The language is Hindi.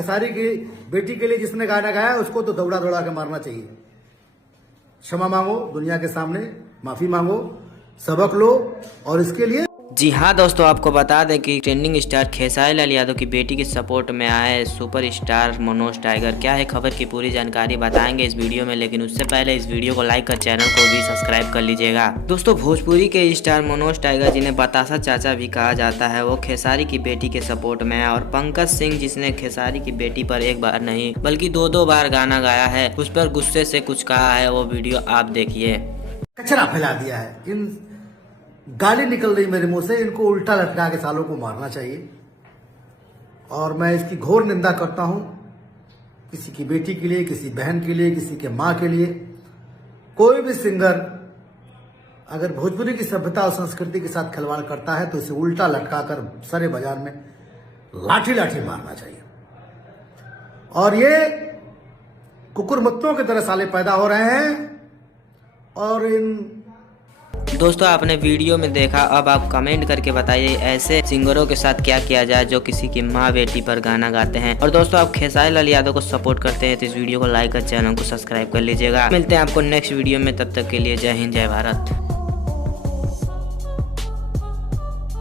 खेसारी की बेटी के लिए जिसने गाना गाया उसको तो दौड़ा दौड़ा के मारना चाहिए। क्षमा मांगो दुनिया के सामने, माफी मांगो, सबक लो। और इसके लिए जी हाँ दोस्तों, आपको बता दें कि ट्रेंडिंग स्टार खेसारी लाल यादव की बेटी की सपोर्ट में आए सुपर स्टार मनोज टाइगर। क्या है खबर की पूरी जानकारी बताएंगे इस वीडियो में, लेकिन उससे पहले इस वीडियो को लाइक कर चैनल को भी सब्सक्राइब कर लीजिएगा। दोस्तों, भोजपुरी के स्टार मनोज टाइगर जिन्हें बतासा चाचा भी कहा जाता है, वो खेसारी की बेटी के सपोर्ट में है। और पंकज सिंह जिसने खेसारी की बेटी पर एक बार नहीं बल्कि दो बार गाना गाया है, उस पर गुस्से से कुछ कहा है, वो वीडियो आप देखिए। कचरा फैला दिया है। इन गाली निकल रही मेरे मुंह से, इनको उल्टा लटका के सालों को मारना चाहिए। और मैं इसकी घोर निंदा करता हूं। किसी की बेटी के लिए, किसी बहन के लिए, किसी के मां के लिए, कोई भी सिंगर अगर भोजपुरी की सभ्यता और संस्कृति के साथ खिलवाड़ करता है तो इसे उल्टा लटकाकर सरे बाजार में लाठी लाठी मारना चाहिए। और ये कुकुरमुत्तों की तरह साले पैदा हो रहे हैं। और इन दोस्तों, आपने वीडियो में देखा, अब आप कमेंट करके बताइए ऐसे सिंगरों के साथ क्या किया जाए जो किसी की माँ बेटी पर गाना गाते हैं। और दोस्तों, आप खेसारी लाल यादव को सपोर्ट करते हैं तो इस वीडियो को लाइक कर चैनल को सब्सक्राइब कर लीजिएगा। मिलते हैं आपको नेक्स्ट वीडियो में, तब तक के लिए जय हिंद जय भारत।